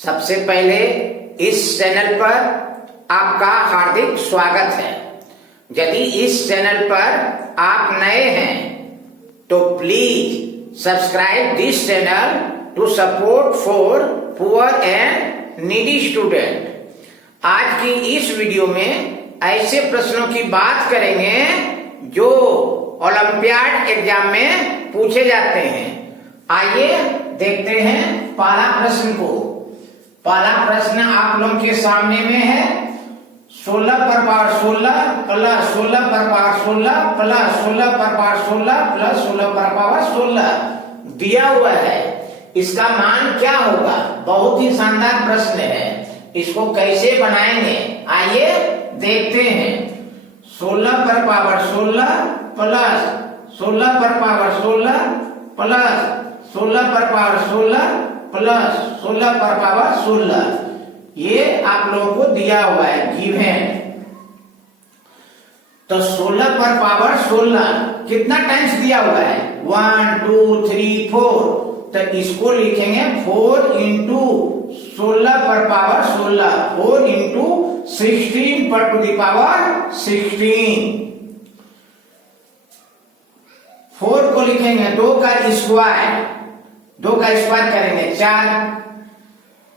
सबसे पहले इस चैनल पर आपका हार्दिक स्वागत है। यदि इस चैनल पर आप नए हैं तो please subscribe this channel to support for poor and needy student. आज की इस वीडियो में ऐसे प्रश्नों की बात करेंगे जो ओलंपियाड एग्जाम में पूछे जाते हैं। आइए देखते हैं पहला प्रश्न को। पहला प्रश्न आप लोगों के सामने में है 16 पर पावर 16 प्लस 16 पर पावर 16 प्लस 16 पर पावर 16 प्लस 16 पर पावर 16 दिया हुआ है। इसका मान क्या होगा? बहुत ही शानदार प्रश्न है। इसको कैसे बनाएंगे आइए देखते हैं। 16 पर पावर 16 प्लस 16 पर पावर 16 प्लस 16 पर पावर 16 प्लस 16 पर पावर 16 ये आप लोगों को दिया हुआ है गिवन। तो 16 पर पावर 16 कितना टाइम्स दिया हुआ है? 1 2 3 4। तो इसको लिखेंगे 4 इंटू 16 पर पावर 16, 4 इंटू 16 पर टू द पावर 16। 4 को लिखेंगे 2 का स्क्वायर, 2 का स्क्वायर करेंगे 4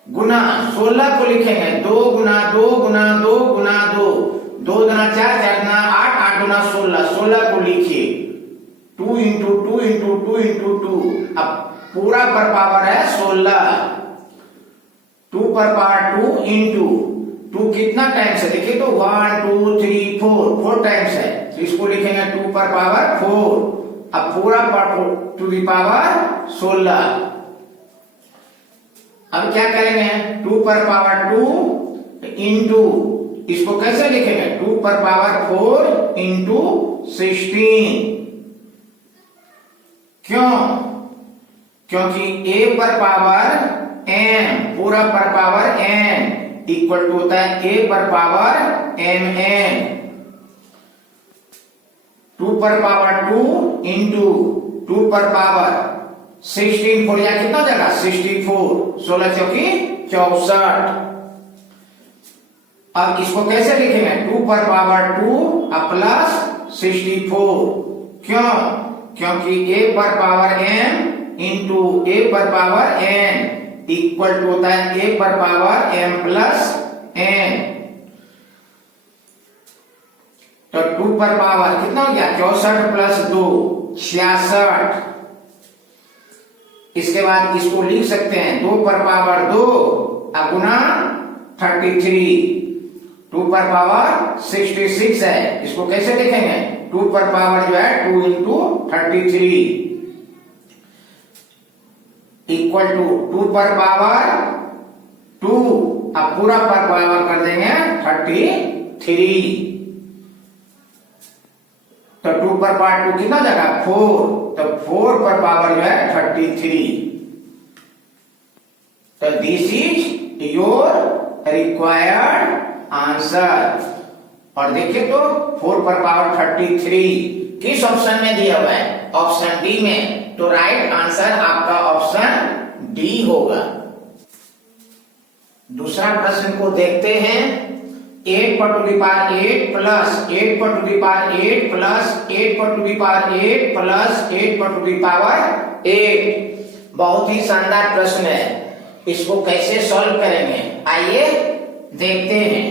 गुना 16 को लिखेंगे 2 गुना 2 गुना 2 गुना 2, 2 गुना 4, 4 गुना 8, 8 गुना 16, 16 को लिखिए 2 इंटू 2 इंटू 2 इंटू 2। अब पूरा पर पावर है 16, 2 पर पावर 2 इंटू 2 कितना टाइम्स है देखिए तो 1 2 3 4 टाइम्स है। तो इसको लिखेंगे 2 पर पावर 4। अब पूरा टू दी पावर 16। अब क्या करेंगे 2 पर पावर 2 इंटू इसको कैसे लिखेंगे 2 पर पावर 4 इंटू 16। क्यों? क्योंकि a पर पावर m पूरा पर पावर n इक्वल टू होता है a पर पावर mn। 2 पर पावर 2 इंटू 2 पर पावर 16 4 या कितना हो जाएगा 64, 16 चौकी 64। अब इसको कैसे लिखेंगे 2 पर पावर 2 प्लस 64। क्यों? क्योंकि a पर पावर m इंटू a पर पावर n इक्वल टू होता है a पर पावर m प्लस n। तो 2 पर पावर कितना हो गया 64 प्लस 2 66। इसके बाद इसको लिख सकते हैं 2 पर पावर 2 गुना 33, 2 पर पावर 66 है। इसको कैसे लिखेंगे 2 पर पावर जो है 2 इंटू 33 इक्वल टू 2 पर पावर 2 अब पूरा पर पावर कर देंगे 33। तो 2 पर पावर 2 कितना जाएगा 4, तो 4 पर पावर जो है 33। तो this is your required answer. और देखिए तो 4 पर पावर 33 किस ऑप्शन में दिया हुआ है? ऑप्शन डी में। तो राइट आंसर आपका ऑप्शन डी होगा। दूसरा प्रश्न को देखते हैं। 8 पर टू दी पावर 8 प्लस 8 पर टू दी पावर 8 प्लस 8 पर टू दी पावर 8 प्लस 8 पर टू दी पावर 8 बहुत ही शानदार प्रश्न है। इसको कैसे सॉल्व करेंगे आइए देखते हैं।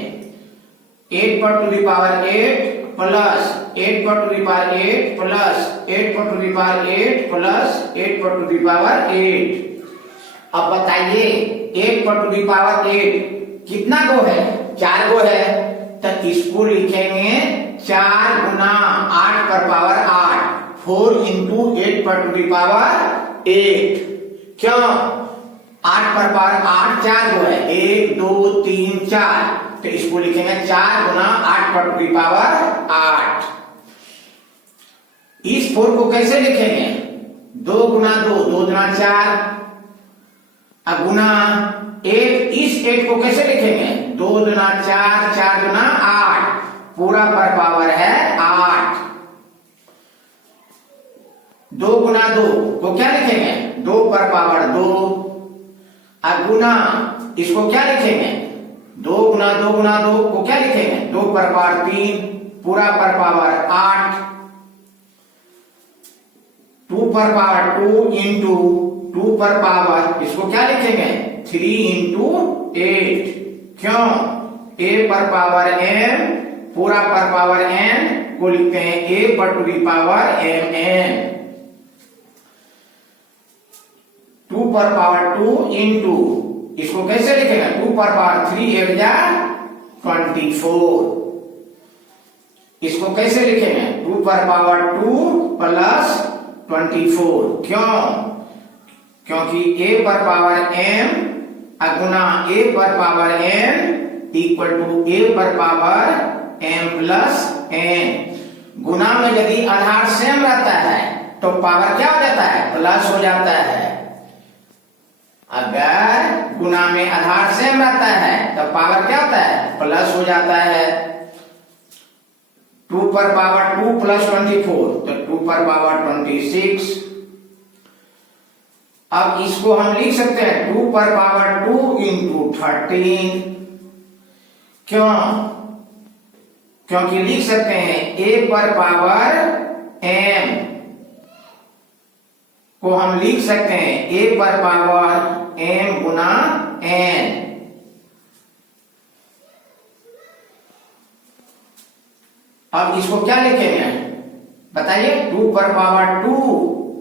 8 पर टू दी पावर 8 प्लस 8 पर टू दी पावर 8 प्लस 8 पर टू दी पावर 8 प्लस 8 पर टू दी पावर 8। अब बताइए 8 पर टू दी पावर 8 कितना गो है? 4 गो है। तो इसको लिखेंगे 4 गुना 8 पर पावर 8, 4 इंटू 8 पर टू दी पावर 8। क्यों? 8 पर पावर 8 4 गो है 1 2 3 4। तो इसको लिखेंगे 4 गुना 8 पर टू दी पावर 8। इस 4 को कैसे लिखेंगे 2 गुना 2 2 गुना 4 अब गुना 8। इस 8 को कैसे लिखेंगे 2 गुना 4 4 गुना 8 पूरा पर पावर है 8। 2 गुना 2 को क्या लिखेंगे 2 पर पावर 2 अब गुना, इसको क्या लिखेंगे? 2 गुना 2 गुना 2 को क्या लिखेंगे? 2 पर पावर 3, पूरा पर पावर 8, 2 पर पावर 2 इंटू 2 पर पावर, इसको क्या लिखेंगे? 3 इंटू 8। क्यों? a पर पावर m, पूरा पर पावर n को लिखते हैं a पर टू दी पावर mn। 2 पर पावर 2 इंटू, इसको कैसे लिखेगा? 2 पर पावर 3 8 जा 24। इसको कैसे लिखेंगे? 2 पर पावर 2 प्लस 24। क्यों? क्योंकि a पर पावर m गुना a पर power n equal to a पर पावर m प्लस n। गुना में यदि आधार सेम रहता है तो पावर क्या हो जाता है? प्लस हो जाता है। अगर गुना में आधार सेम रहता है तो पावर क्या होता है? प्लस हो जाता है। 2 पर पावर 2 प्लस 24 तो 2 पर पावर 26। अब इसको हम लिख सकते हैं 2 पर पावर 2 इंटू 13। क्यों? क्योंकि लिख सकते हैं a पर पावर m को हम लिख सकते हैं a पर पावर m गुना n। अब इसको क्या लिखेंगे? बताइए। 2 पर पावर 2,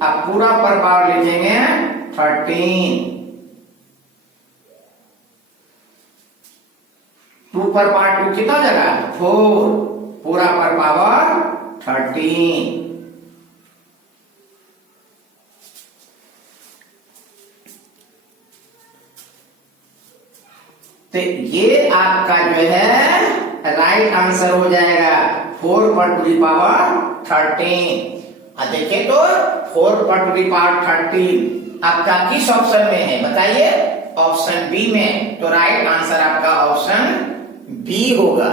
अब पूरा पर पावर लिखेंगे 13। 2 पर पावर 2 कितना जगह? 4, पूरा पर पावर 13। तो ये आपका जो है राइट आंसर हो जाएगा 4 पर टू दी पावर 13। देखिए तो 4 पर टू दी पावर 13 आपका किस ऑप्शन में है? बताइए। ऑप्शन बी में। तो राइट आंसर आपका ऑप्शन बी होगा।